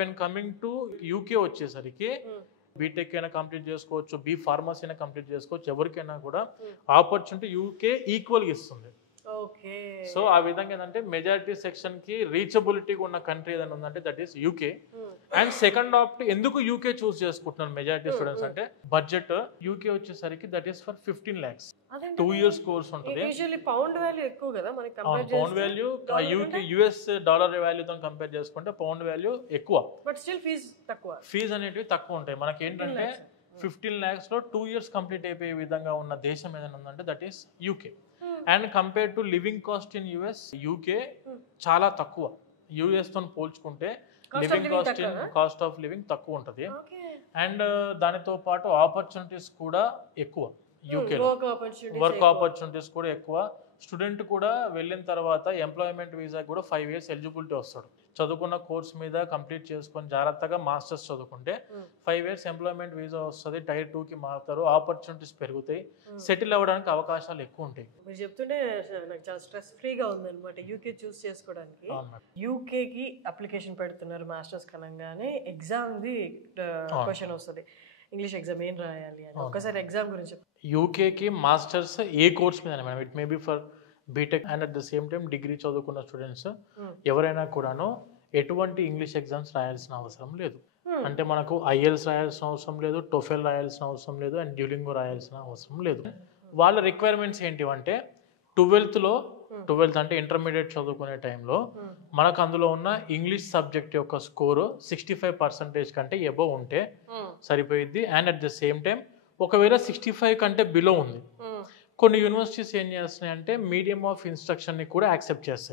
When coming to UK వచ్చేసరికి BTech అయినా complete చేసుకోవచ్చు, బీ ఫార్మసీ అయినా కంప్లీట్ చేసుకోవచ్చు, ఎవరికైనా కూడా ఆపర్చునిటీ యూకే ఈక్వల్గా ఇస్తుంది. సో ఆ విధంగా ఏంటంటే మెజారిటీ సెక్షన్ కి రీచబిలిటీ ఉన్న కంట్రీ ఏదైనా ఉందంటే that is UK. And second opt ఎందుకు యూకే చూస్ చేసుకుంటున్నారు మెజారిటీ స్టూడెంట్స్ అంటే బడ్జెట్ యూకే వచ్చేసరికి that is for 15 lakhs 2 years course ఉంటుంది. పౌండ్ వాల్యూ ఎక్కువ కదా మనకి, pound value UK US dollar వాల్యూతో కంపేర్ చేసుకుంటే పౌండ్ వాల్యూ ఎక్కువ, బట్ స్టిల్ ఫీజ్ తక్కువ. ఫీజ్ అనేటివి తక్కువ ఉంటాయి. మనకి ఏంటంటే 15 lakhs లో 2 years కంప్లీట్ అయిపోయే విధంగా ఉన్న దేశం ఏదైనా ఉందంటే that is UK. And compare to living cost in US, UK చాలా తక్కువ. యుఎస్ తో పోల్చుకుంటే లివింగ్ కాస్ట్ ఆఫ్ లివింగ్ తక్కువ ఉంటుంది. అండ్ దానితో పాటు ఆపర్చునిటీస్ కూడా ఎక్కువ యూకేలో, వర్క్ ఆపర్చునిటీస్ కూడా ఎక్కువ. స్టూడెంట్ కూడా వెళ్ళిన తర్వాత ఎంప్లాయ్మెంట్ వీసా కూడా 5 years ఎలిజిబిలిటీ వస్తాడు. చదువుకున్న కోర్స్ మీద కంప్లీట్ చేసుకొని జాగ్రత్తగా మాస్టర్స్ చదువుకుంటే 5 years ఎంప్లాయ్మెంట్ వీసా వస్తుంది. టైర్ 2కి మారుతారు, ఆపర్చునిటీస్ పెరుగుతాయి, సెటిల్ అవ్వడానికి అవకాశాలు ఎక్కువ ఉంటాయి. మీరు చెప్తుంటే నాకు చాలా స్ట్రెస్ ఫ్రీగా ఉందన్నమాట యూకే చూస్ చేసుకోవడానికి. యూకేకి అప్లికేషన్ పెడుతున్నారు మాస్టర్స్ కనంగానే ఎగ్జామ్ది క్వశ్చన్ వస్తుంది, ఇంగ్లీష్ ఎగ్జామ్ ఏం రాయాలి అని. ఒకసారి ఎగ్జామ్ గురించి యూకేకి మాస్టర్స్ ఏ కోర్స్ మీద madam, it may be for BTech and at the same time degree చదువుకున్న స్టూడెంట్స్ ఎవరైనా కూడాను ఎటువంటి ఇంగ్లీష్ ఎగ్జామ్స్ రాయాల్సిన అవసరం లేదు. అంటే మనకు ఐఎల్స్ రాయాల్సిన అవసరం లేదు, టోఫెల్ రాయాల్సిన అవసరం లేదు, అండ్ డ్యూలింగో రాయాల్సిన అవసరం లేదు. వాళ్ళ రిక్వైర్మెంట్స్ ఏంటివంటే 12th అంటే ఇంటర్మీడియట్ చదువుకునే టైంలో మనకు అందులో ఉన్న ఇంగ్లీష్ సబ్జెక్ట్ యొక్క స్కోరు 65% కంటే ఎబో ఉంటే సరిపోయిద్ది. And at the same time ఒకవేళ 65 కంటే బిలో ఉంది, కొన్ని యూనివర్సిటీస్ ఏం చేస్తున్నాయి అంటే మీడియం ఆఫ్ ఇన్స్ట్రక్షన్ ని కూడా యాక్సెప్ట్ చేస్తాయి.